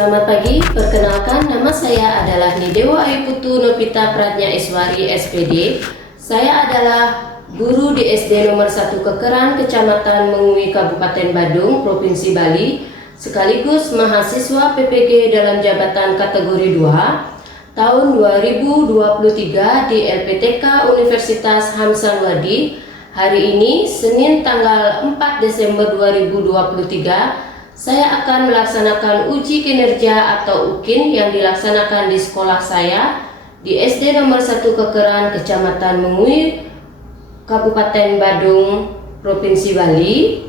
Selamat pagi, perkenalkan nama saya adalah Nidewa Ayu Novita Pratnya Iswari SPD. Saya adalah guru di SD nomor 1 Kekeran, Kecamatan Mengui, Kabupaten Badung, Provinsi Bali, sekaligus mahasiswa PPG dalam jabatan kategori 2 tahun 2023 di LPTK Universitas Hamzahwadi. Hari ini, Senin tanggal 4 Desember 2023, saya akan melaksanakan uji kinerja atau UKIN yang dilaksanakan di sekolah saya di SD nomor 1 Kekeran, Kecamatan Mengui, Kabupaten Badung, Provinsi Bali.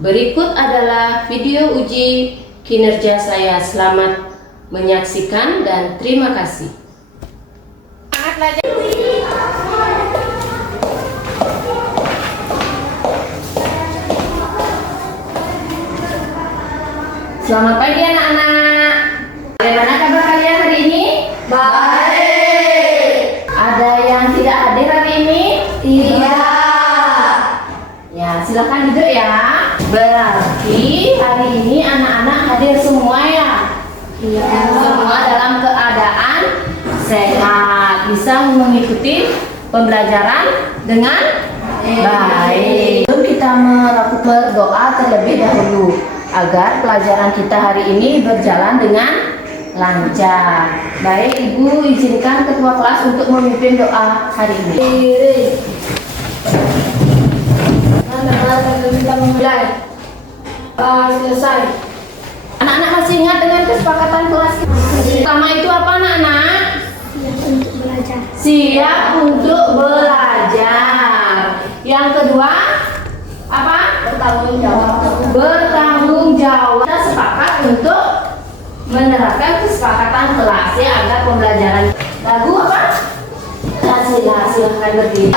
Berikut adalah video uji kinerja saya. Selamat menyaksikan dan terima kasih. Selamat pagi anak-anak. Bagaimana kabar kalian hari ini? Baik. Ada yang tidak hadir hari ini? Tidak. Ya, silakan duduk ya. Berarti hari ini anak-anak hadir semua ya? Iya. Semua dalam keadaan sehat, bisa mengikuti pembelajaran dengan baik. Sebelum kita melakukan berdoa terlebih dahulu agar pelajaran kita hari ini berjalan dengan lancar. Baik, Ibu izinkan ketua kelas untuk memimpin doa hari ini. Kita memulai. Selesai. Anak-anak masih ingat dengan kesepakatan kelas pertama itu apa anak-anak? Siap untuk belajar. Siap untuk belajar. Yang kedua apa? Bertanggung jawab. Bertanggung jawab. Kita sepakat untuk menerapkan kesepakatan kelas ya agar pembelajaran. Lagu apa? Silahkan berdiri.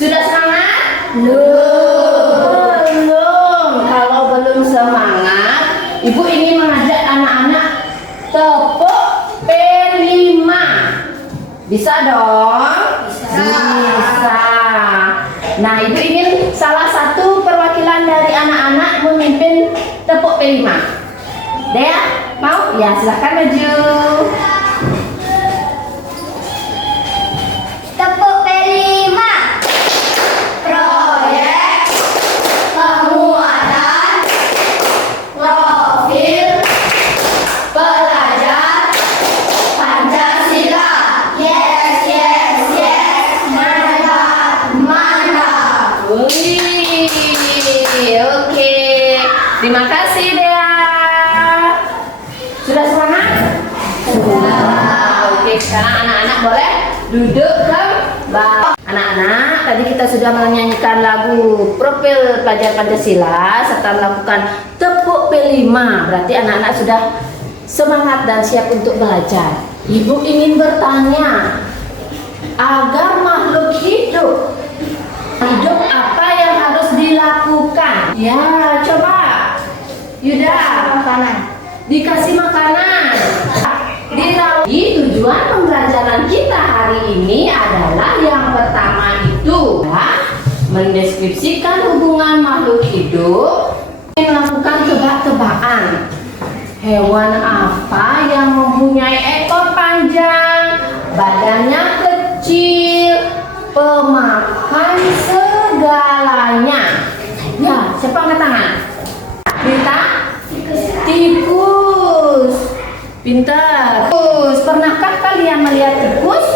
Sudah semangat? Belum. Kalau belum semangat, Ibu ingin mengajak anak-anak tepuk P5. Bisa dong? Bisa. Nah, Ibu ingin salah satu perwakilan dari anak-anak memimpin tepuk P5. Dea, mau? Ya, silahkan maju. Tepuk P5. Proyek penguatan profil pelajar Pancasila. Yes. Mantap. Wih, oke. Terima kasih Dea. Sudah semangat? Sudah. Oke, sekarang anak-anak boleh duduk kembali. Anak-anak, tadi kita sudah menyanyikan lagu profil pelajar Pancasila serta melakukan tepuk P5. Berarti anak-anak sudah semangat dan siap untuk belajar. Ibu ingin bertanya, agar makhluk hidup apa yang harus dilakukan? Ya, coba Yuda. Makanan. Dikasih makanan. Tujuan pembelajaran kita hari ini adalah yang pertama itu mendeskripsikan hubungan makhluk hidup, melakukan tebak-tebakan. Hewan apa yang mempunyai ekor panjang, badannya kecil, pemakan segalanya? Ya, siapa angkat tangan? Kita? Tikus. Pintar. Tikus. Pernahkah kalian melihat tikus?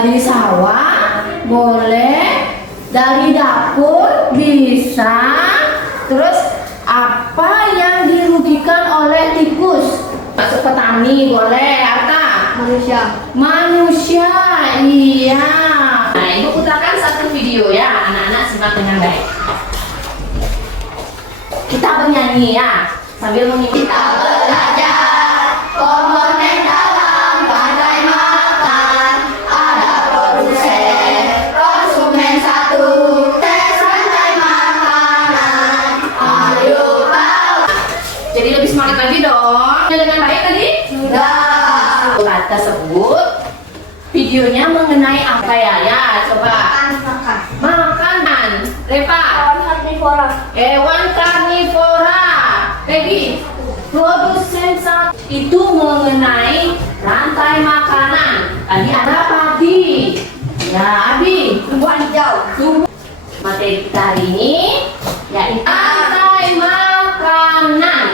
Dari sawah boleh, dari dapur bisa. Terus apa yang dirugikan oleh tikus? Masuk petani boleh, apa? Manusia, iya. Nah, Ibu putarkan satu video ya, anak-anak simak dengan baik. Kita bernyanyi ya, sambil mengikuti. Kita belajar komponen dalam pandai makan. Ada produsen. Coba. Makan. Makanan. Reva. Hewan karnivora. Hewan karnivora. Peggy. Produsen itu mengenai rantai makanan. Tadi ada padi. Ya, Abi. Tumbuhan hijau. Materi kita hari ini yaitu rantai makanan.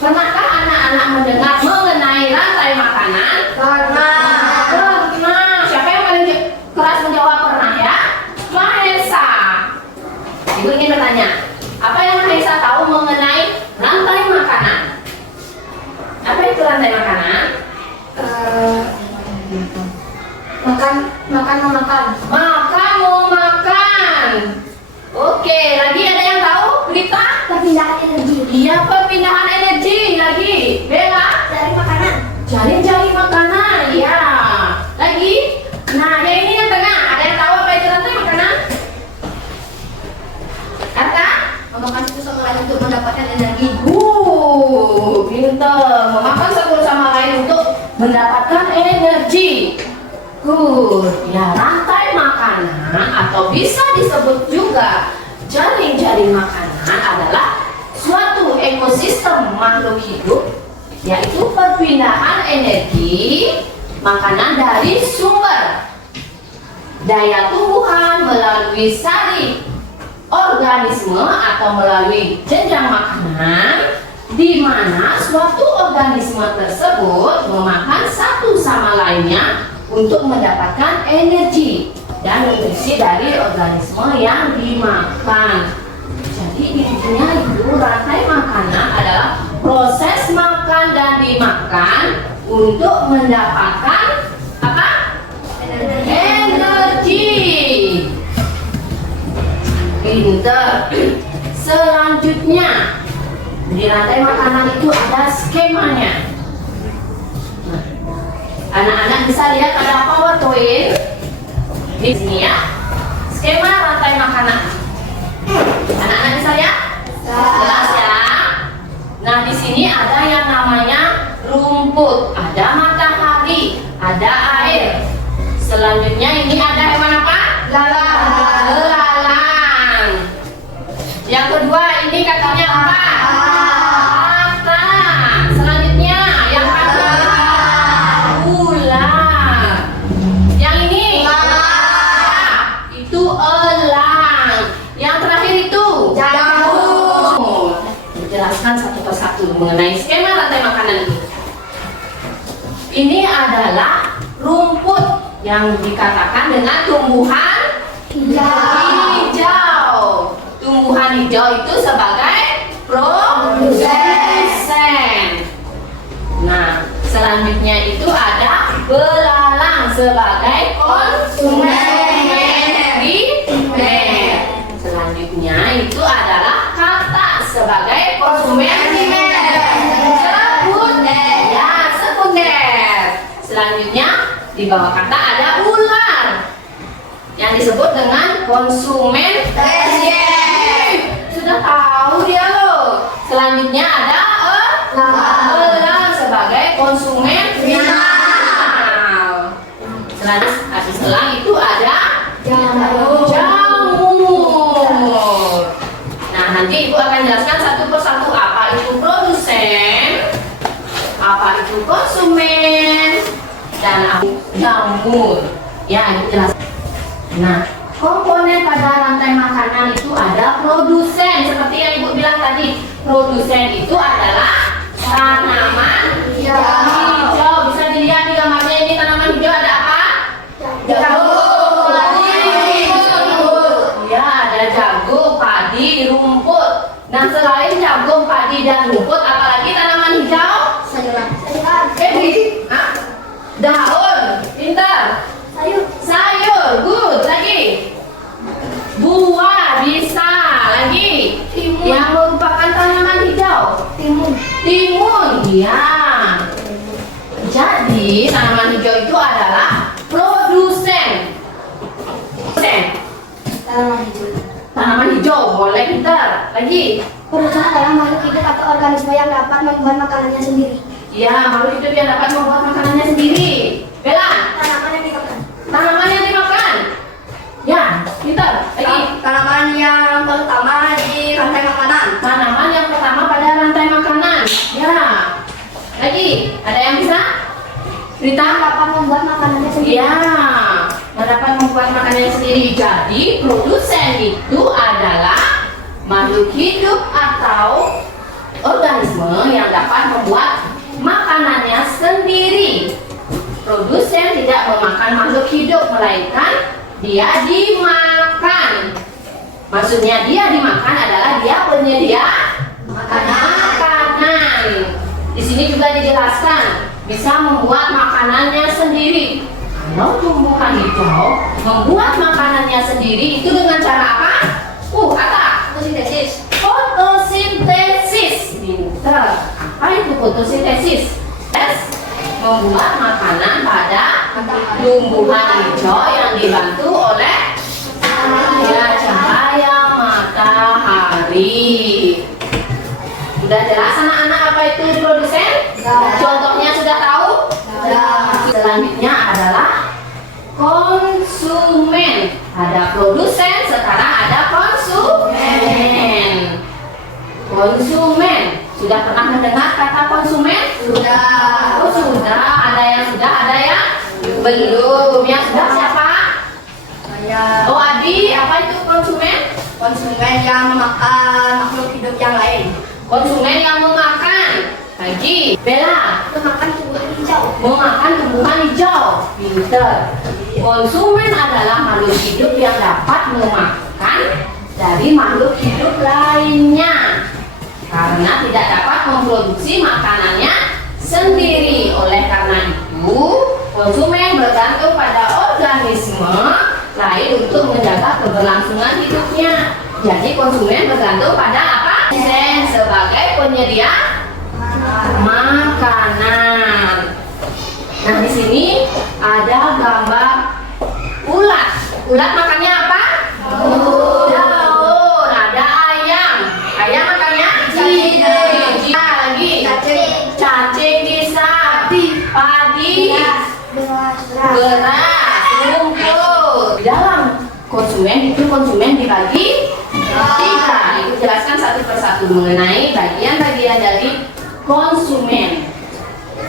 Pernahkah anak-anak mendengar mengenai rantai makanan? Pernah. Pernah. Siapa yang paling keras menjawab pernah ya? Mahesa. Ibu ingin bertanya, apa yang Mahesa tahu mengenai rantai makanan? Apa itu rantai makanan? Makan memakan. Makan mau makan. Oke, lagi ada yang tahu? Berita? Perpindahan energi. Iya, perpindahan energi lagi. Bella? Dari makanan. Cari makanan. Ya. Lagi? Nah, yang ini yang tengah. Ada yang tahu apa itu rantai makanan? Kata? Memakan satu sama lain untuk mendapatkan energi. Pintar. Memakan satu sama lain untuk mendapatkan energi. Good. Ya, rantai makanan atau bisa disebut juga jaring-jaring makanan adalah suatu ekosistem makhluk hidup, yaitu perpindahan energi makanan dari sumber daya tumbuhan melalui sari organisme atau melalui jenjang makanan, di mana suatu organisme tersebut memakan satu sama lainnya untuk mendapatkan energi dan nutrisi dari organisme yang dimakan. Jadi intinya itu rantai makanan adalah proses makan dan dimakan untuk mendapatkan apa? Energi. Pinter. Selanjutnya di rantai makanan itu ada skemanya. Anak-anak bisa lihat ada PowerPoint di sini ya. Skema rantai makanan. Anak-anak bisa lihat? Jelas ya. Nah, di sini ada yang namanya rumput, ada matahari, ada air. Selanjutnya ini ada hewan apa? Belalang. Yang kedua ini kakinya apa? Satu persatu mengenai skema rantai makanan ini. Ini adalah rumput yang dikatakan dengan tumbuhan hijau. Tumbuhan hijau itu sebagai produsen. Nah, selanjutnya itu ada belalang sebagai konsumen. Selanjutnya itu adalah kata sebagai konsumen sekunder. Selanjutnya di bawah kata ada ular yang disebut dengan konsumen tersier. Sudah tahu dia loh. Selanjutnya ada elang sebagai konsumen final. Selanjutnya habis elang itu ada jamur. Nanti Ibu akan jelaskan satu persatu apa itu produsen, apa itu konsumen, dan apa jamur. Ya, Ibu jelaskan. Nah, komponen pada rantai makanan itu ada produsen. Seperti yang Ibu bilang tadi, produsen itu adalah tanaman hijau. Bisa dilihat di gambarnya ini, tanaman hijau ada apa? Jagung. Ya, ada jagung, padi, rumput. Nah, selain jagung, padi, dan rumput, apalagi tanaman hijau? Sayuran. Daun. Pintar. Sayur. Good. Lagi. Buah. Bisa. Lagi. Timun. Yang merupakan tanaman hijau. Timun. Ya. Jadi, tanaman hijau itu adalah produsen. Tanaman hijau, boleh pintar. Lagi. Produsen adalah makhluk hidup atau organisme yang dapat membuat makanannya sendiri. Ya, makhluk hidup yang dapat membuat makanannya sendiri. Bella, Tanaman yang dimakan. tanaman pintar. Lagi. Tanaman yang pertama di rantai makanan. Tanaman yang pertama pada rantai makanan. Ya. Lagi. Ada yang bisa? Rita? Dapat membuat makanannya sendiri. Ya. Dapat membuat makanannya sendiri. Jadi produsen itu adalah makhluk hidup atau organisme yang dapat membuat makanannya sendiri. Produsen tidak memakan makhluk hidup, melainkan dia dimakan. Maksudnya dia dimakan adalah dia penyedia makanan. Di sini juga dijelaskan bisa membuat makanannya sendiri. Kalau tumbuhan hijau membuat makanannya sendiri itu dengan cara apa? Apa? Fotosintesis. Fotosintesis. Pintar. Apa itu fotosintesis? Membuat makanan pada tumbuhan hijau yang dibantu oleh cahaya matahari. Sudah jelas anak-anak apa itu produsen? Contohnya sudah tahu? Selanjutnya adalah konsumen. Ada produsen, sekarang ada konsumen. Konsumen. Sudah pernah mendengar kata konsumen? Sudah. Oh sudah, ada yang belum. Yang sudah siapa? Saya. Oh Adi, apa itu konsumen? Konsumen yang memakan makhluk hidup yang lain. Konsumen yang memakan. Lagi, Bella, Memakan tumbuhan hijau. memakan tumbuhan hijau. Pinter. Konsumen adalah makhluk hidup yang dapat memakan dari makhluk hidup lainnya karena tidak dapat memproduksi makanannya sendiri. Oleh karena itu, konsumen bergantung pada organisme lain untuk menjaga keberlangsungan hidupnya. Jadi konsumen bergantung pada apa? Konsumen sebagai penyedia makanan. Nah, di sini ada gambar ulat. Ulat makannya apa? Daun. Ada ayam. Ayam makannya biji. Lagi. Cacing bisa. Padi. Beras. Rumput. Di dalam konsumen itu konsumen dibagi tiga. Itu jelaskan satu persatu mengenai bagian-bagian dari konsumen.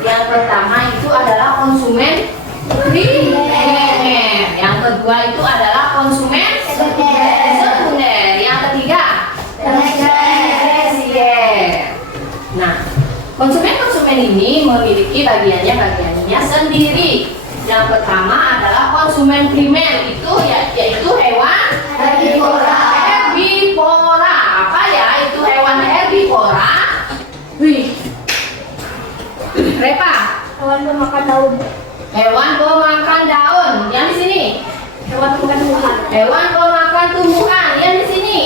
Yang pertama itu adalah konsumen primer. Yang kedua itu adalah konsumen sekunder. Yang ketiga tersier. Nah, konsumen ini memiliki bagiannya sendiri. Yang pertama adalah konsumen primer, itu yaitu hewan Herbivora. Herbivora. Apa ya itu hewan herbivora? Wih. Repa. Hewan pemakan daun. Hewan pemakan daun. Yang di sini. Hewan pemakan tumbuhan. Hewan pemakan tumbuhan. Yang di sini.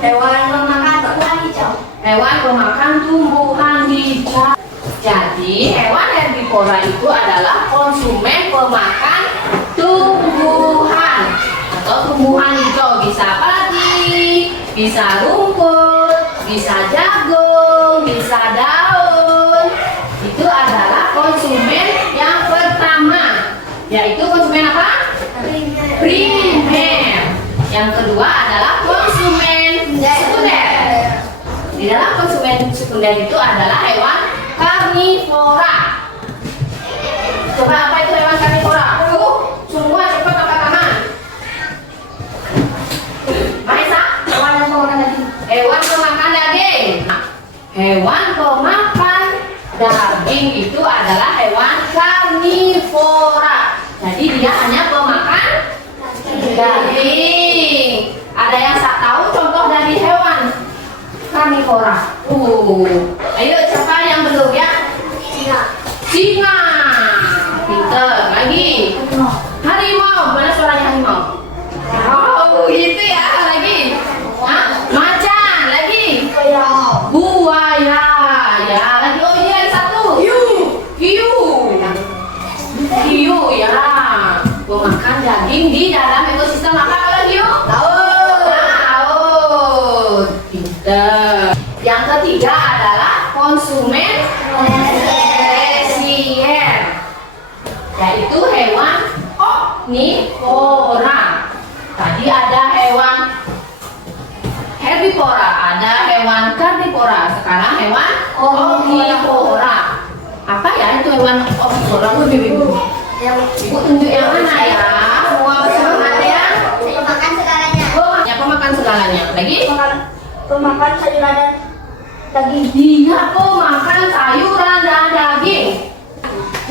Hewan pemakan tumbuhan hijau. Hewan pemakan tumbuhan hijau. Jadi hewan herbivora itu adalah konsumen pemakan tumbuhan atau tumbuhan hijau. Bisa padi, bisa rumput, bisa jagung, bisa daun. Itu adalah konsumen yang pertama, yaitu konsumen apa? Primer. Yang kedua adalah konsumen sekunder. Di dalam konsumen sekunder itu adalah hewan karnivora. Coba apa itu hewan karnivora? Semua cepat angkat tangan. Maisa, Hewan yang memakan daging. hewan pemakan daging. Nah, hewan pemakan daging itu adalah hewan karnivora. Jadi dia hanya pemakan daging. Ada yang tahu contoh dari hewan karnivora? Ayo siapa yang belum ya? Singa. Pinter. Lagi. Harimau. Mana suaranya harimau? Oh, itu ya. Lagi. Hah? Macan. Lagi. Buaya. Ya. Lagi. Oh iya ada satu. Hiu. Hiu ya. Pemakan daging di dalam ekosistem apa kalau hiu? Laut. Pinter. Yang ketiga adalah konsumen tersier, yaitu hewan omnivora. Tadi ada karnivora, ada hewan karnivora. Sekarang hewan omnivora. Apa ya itu hewan omnivora? Ibu tunjuk yang mana ya? Semua bersemangat ya. Pemakan segalanya. Ya, pemakan segalanya. Lagi? Pemakan sayuran dan daging. Dia pemakan sayuran dan daging.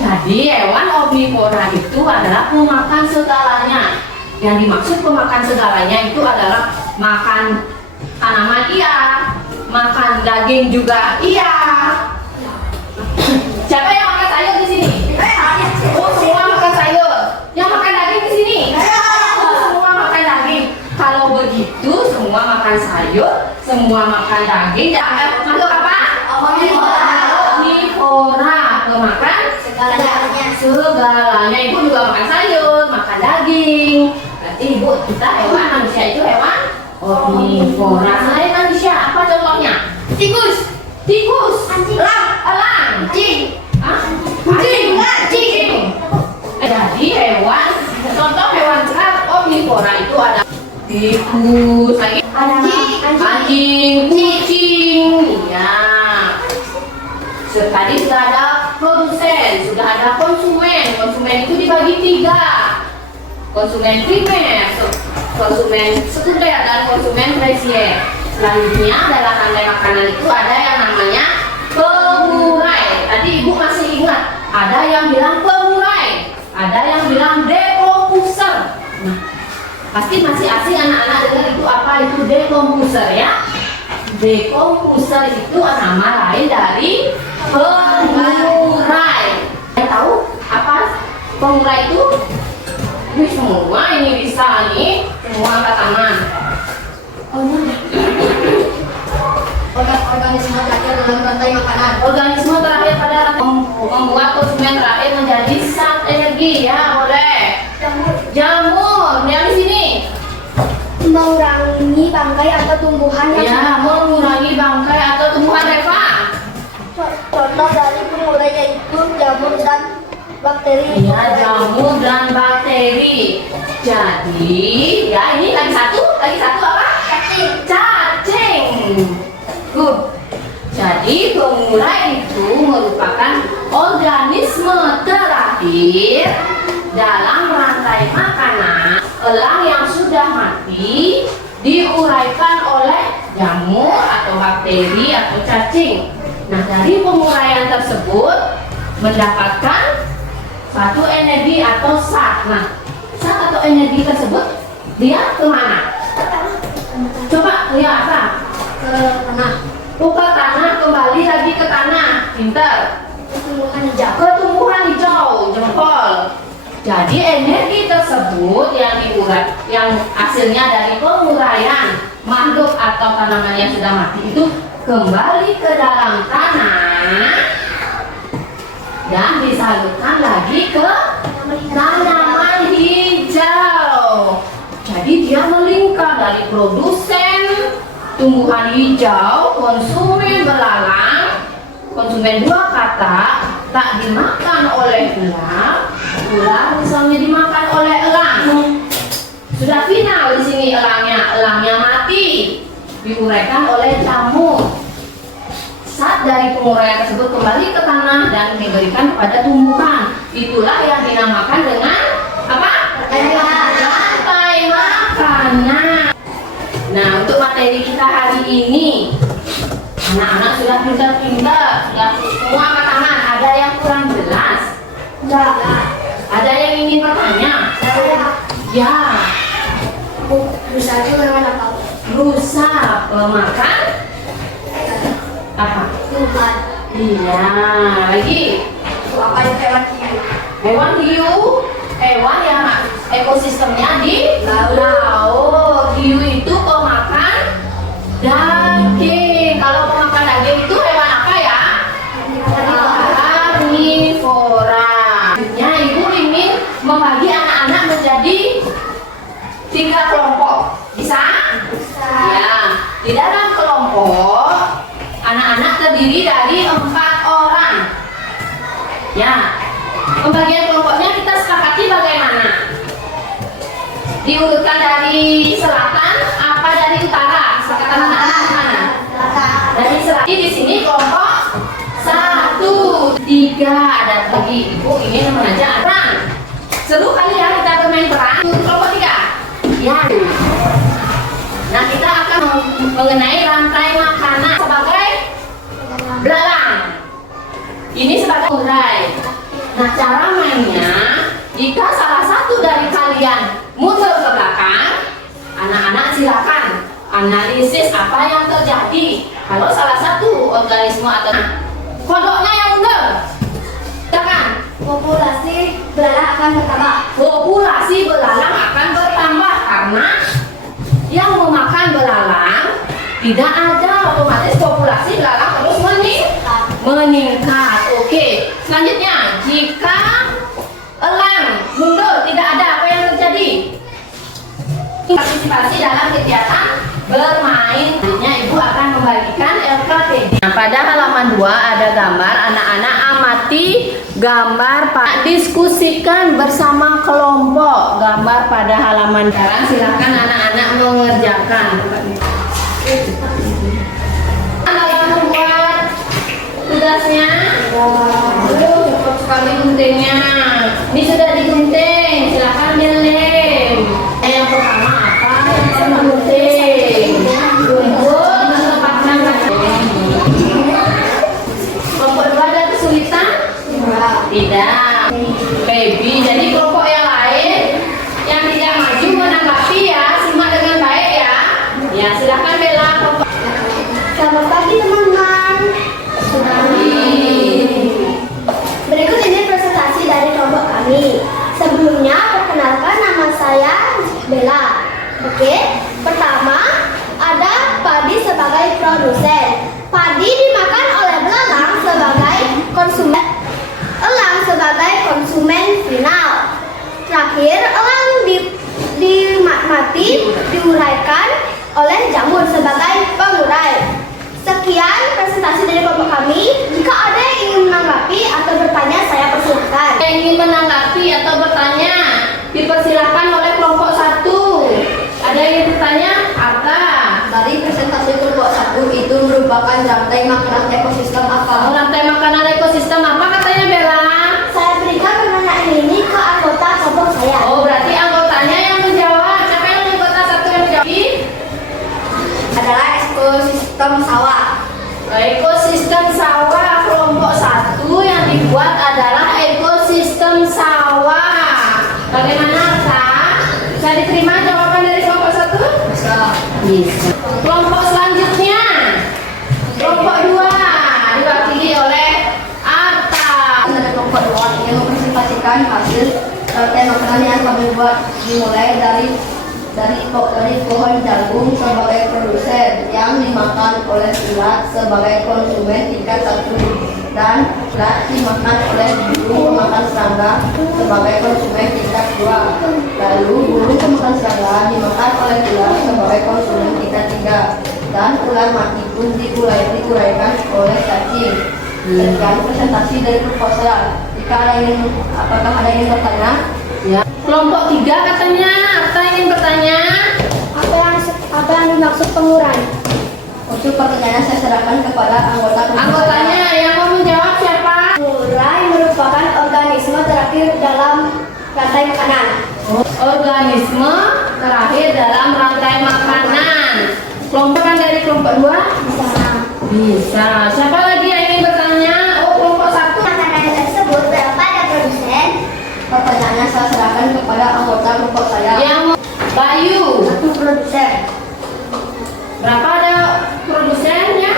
Jadi hewan omnivora itu adalah pemakan segalanya. Yang dimaksud pemakan segalanya itu adalah makan tanaman iya, makan daging juga iya. Siapa yang makan sayur di sini? Oh, semua makan sayur. Yang makan daging di sini? Oh, semua makan daging. Kalau begitu semua makan sayur, semua makan daging. Makhluk apa? Omnivora, pemakan segalanya. Ibu juga makan sayur, makan daging. Berarti ibu kita hewan, manusia itu hewan omnivora. Selain manusia, apa contohnya? Tikus. Tikus, Anjing. elang, Anjing. kucing. Jadi hewan, contoh hewan omnivora itu ada tikus, lagi anjing, kucing. Ya. Tadi sudah ada produsen, sudah ada konsumen. Konsumen itu dibagi 3. Konsumen primer, konsumen sekunder, dan konsumen tersier. Selanjutnya dalam rantai makanan itu ada yang namanya pengurai. Tadi ibu masih ingat, ada yang bilang pengurai, ada yang bilang dekomposer. Nah, pasti masih asing anak-anak dengar itu apa itu dekomposer ya. Dekomposer itu nama lain dari pengurai. Tahu apa pengurai itu? Ini semua ini bisa nih, semua angkat tangan. Organisme terakhir dalam rantai makanan. Organisme terakhir pada membuat konsumen terakhir menjadi zat energi ya, boleh. Jamur yang di sini. Mengurangi bangkai atau tumbuhan yang Ya, mengurangi bangkai atau tumbuhan Reva. contoh dari pengurai yaitu jamur dan bakteri. Ya, jamur dan bakteri. Jadi, ya ini lagi satu apa? Cacing. Good. Jadi pengurai itu merupakan organisme terakhir dalam rantai makanan. Elang yang sudah mati diuraikan oleh jamur atau bakteri atau cacing. Nah, dari penguraian tersebut mendapatkan satu energi atau zat. Nah, zat atau energi tersebut dia kemana? Coba lihat apa? Ke tanah. Ke tanah, kembali lagi ke tanah. Pintar. Tumbuhan hijau. Ke tumbuhan hijau, jempol. Jadi energi tersebut yang diurai, yang hasilnya dari penguraian makhluk atau tanaman yang sudah mati itu kembali ke dalam tanah dan disalurkan lagi ke tanaman hijau. Jadi dia melingkar dari produsen tumbuhan hijau, konsumen belalang, konsumen 2 kata, tak dimakan oleh ular, ular misalnya dimakan oleh elang. Sudah final di sini elangnya mati, diuraikan oleh jamur. Zat dari penguraian tersebut kembali ke tanah dan diberikan kepada tumbuhan. Itulah yang dinamakan dengan apa? Rantai makanan. Nah, untuk materi kita hari ini, anak-anak sudah pintar-pintar, sudah semua angkat tangan. Ada yang kurang jelas? Enggak. Ada yang ingin bertanya? Ya. Rusa itu hewan apa? Rusa pemakan apa? Tumbuhan. Iya. Lagi. Apa itu hewan hiu? Hewan hiu, hewan yang ekosistemnya di laut. Hiu itu pemakan daging. Kalau pemakan daging itu hewan apa ya? Karnivora. Ya, ibu ingin membagi anak-anak menjadi 3 kelompok. Bisa? Ya. Di dalam kelompok anak-anak terdiri dari 4 orang. Ya. Pembagian kelompoknya kita sepakati bagaimana? Diurutkan dari selatan apa dari utara? Sepakatan anak-anak. Di sini kelompok 1, 3 ada lagi. Ibu ini namanya aja perang. Seru kali ya kita bermain perang. Kelompok 3. Ya. Nah, kita akan mengenai rantai makanan sebagai belalang. Ini sebagai urai. Nah, cara mainnya, jika salah satu dari kalian mundur ke belakang, anak-anak silakan analisis apa yang terjadi. Kalau salah satu organisme atau kodoknya yang mundur, silakan. Populasi belalang akan bertambah. Populasi belalang akan bertambah karena yang memakan belalang tidak ada, otomatis populasi belalang terus meningkat. Oke, selanjutnya jika elang mundur tidak ada, apa yang terjadi? Partisipasi dalam kegiatan bermain. Selanjutnya ibu akan membagikan LKPD. Nah, pada halaman 2 ada gambar. Anak-anak amati gambar, Pak. Diskusikan bersama kelompok. Gambar pada halaman. Sekarang silakan anak-anak mengerjakan. Dalam membuat tugasnya, cepat sekali guntingnya. Ini sudah digunting, silakan dilem. Yang pertama apa? Yang menggunting. Rumput menempatkan kaki. Kelompok 2 ada kesulitan? Tidak. Baby. Jadi kelompok yang lain yang tidak maju menanggapi ya, simak dengan baik ya. Ya, silakan Bella. Selamat pagi teman-teman. Berikut ini presentasi dari kelompok kami. Sebelumnya perkenalkan, nama saya Bella. Oke, pertama ada padi sebagai produsen. Padi dimakan oleh belalang sebagai konsumen. Elang sebagai konsumen final. Terakhir, elang diuraikan oleh jamur sebagai pengurai. Sekian presentasi dari kelompok kami. Jika ada yang ingin menanggapi atau bertanya, saya persilahkan. Yang ingin menanggapi atau bertanya, dipersilakan oleh kelompok 1. Ada yang ingin bertanya? Apa? Dari presentasi kelompok 1 itu merupakan rantai makanan ekosistem apa? Rantai makanan ekosistem apa katanya Bella? Saya berikan pertanyaan ini ke anggota kelompok saya. Oh, berarti anggotanya yang menjawab. Siapa yang anggota 1 yang menjawab? Adalah ekosistem sawah. Ekosistem sawah kelompok 1 yang dibuat adalah ekosistem sawah. Bagaimana Kak? Bisa diterima jawaban dari kelompok 1? Bisa. Bisa. Kelompok selanjutnya, kelompok 2 diwakili oleh Arta. Dari kelompok 2 ingin mempresentasikan hasil rantai makanan yang kami buat, dimulai dari pohon jagung sebagai produsen yang dimakan oleh ulat sebagai konsumen tingkat 1, dan ulat dimakan oleh burung pemakan serangga sebagai konsumen tingkat 2. Lalu burung pemakan serangga dimakan oleh ular sebagai konsumen tingkat 3, dan ular mati pun diuraikan oleh cacing. Sekian presentasi dari proposal. Jika apakah ada yang bertanya? Ya. Kelompok 3 katanya, Arta ingin bertanya. Apa yang dimaksud pengurai? Untuk pertanyaannya saya serahkan kepada Anggotanya yang mau menjawab siapa? Pengurai merupakan organisme terakhir dalam rantai makanan. Organisme terakhir dalam rantai makanan. Kelompok kan dari kelompok 2? Bisa. Siapa lagi yang ingin bertanya? Oh, kelompok 1. Makanan tersebut berapa ada produsen? Pertanyaannya saya serahkan kepada anggota kelompok saya. Yang Bayu. Satu produsen. Berapa ada produsennya?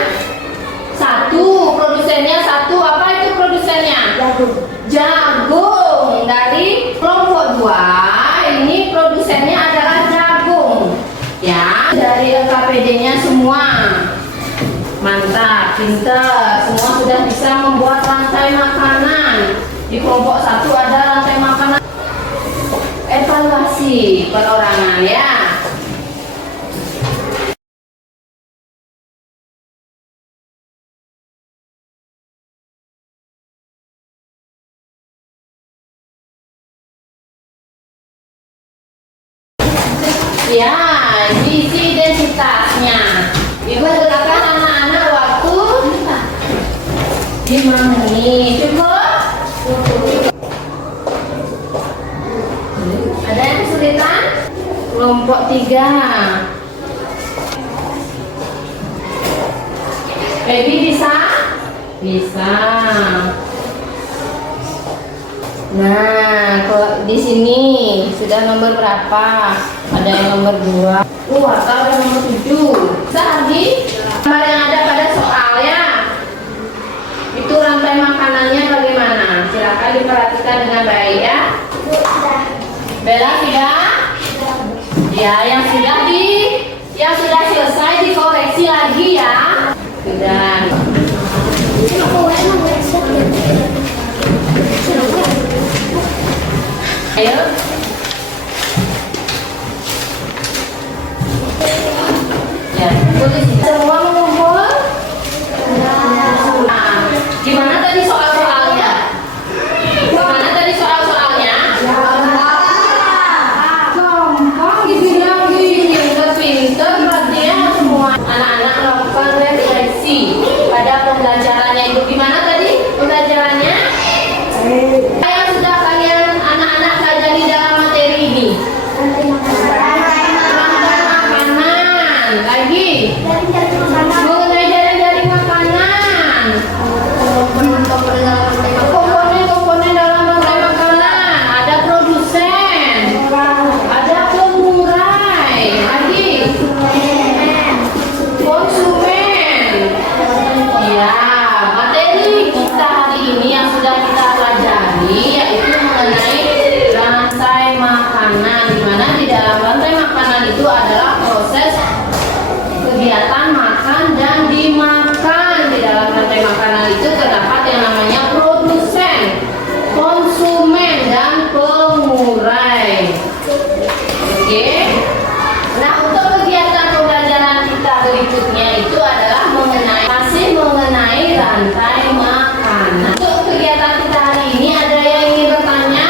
1. Produsennya 1. Apa itu produsennya? Jagung. Jagung. Dari kelompok 2 ini produsennya adalah jagung. Ya, dari LKPD-nya semua. Mantap, pintar. Semua sudah bisa membuat rantai makanan. Di kelompok 1 ada rantai makanan. Evaluasi perorangan ya. Ya, isi identitasnya. Ibu silakan anak-anak waktu 5 menit. Cukup? Ada yang kesulitan? Kelompok 3. Baby bisa? Bisa. Nah, kalau di sini sudah nomor berapa? Ada yang nomor 2. Atau ada nomor 7. Bisa Ardi? Gambar yang ada pada soalnya. Itu rantai makanannya bagaimana? Silakan diperhatikan dengan baik ya. Bella sudah? Ya, yang sudah selesai dikoreksi lagi ya. Sudah. Ayo. Ya, tulis semua mengumpul. Nah, gimana tadi soal-soalnya? Gimana tadi soal-soalnya? Gampang dibilang gini, udah pinter berarti ya semua anak-anak melakukan refleksi pada pembelajarannya itu. Gimana tadi pembelajarannya? Yang sudah kalian anak-anak pelajari dalam materi ini? Rantai makanan. Lagi? Mengenai jari-jari makanan. Komponen dalam rantai makanan. Ada produsen. Ada pengurai. Lagi? Konsumen. Ya, materi kita hari ini yang sudah kita pelajari yaitu mengenai rantai makanan, di mana di dalam rantai makanan itu adalah proses kegiatan makan dan dimakan. Di dalam rantai makanan itu terdapat yang namanya produsen, konsumen, dan pengurai. Oke. Nah, untuk kegiatan pembelajaran kita berikutnya itu adalah masih mengenai rantai makanan. Untuk kegiatan kita hari ini ada yang ingin bertanya?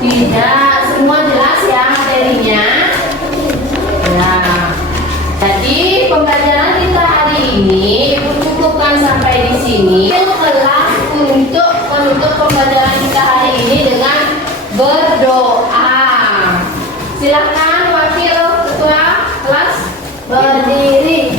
Tidak. Semua jelas ya materinya? Ya. Jadi pembelajaran kita hari ini Ibu cukupkan sampai di sini. Kelas untuk penutup pembelajaran kita hari ini dengan berdoa. Silakan wakil ketua kelas berdiri.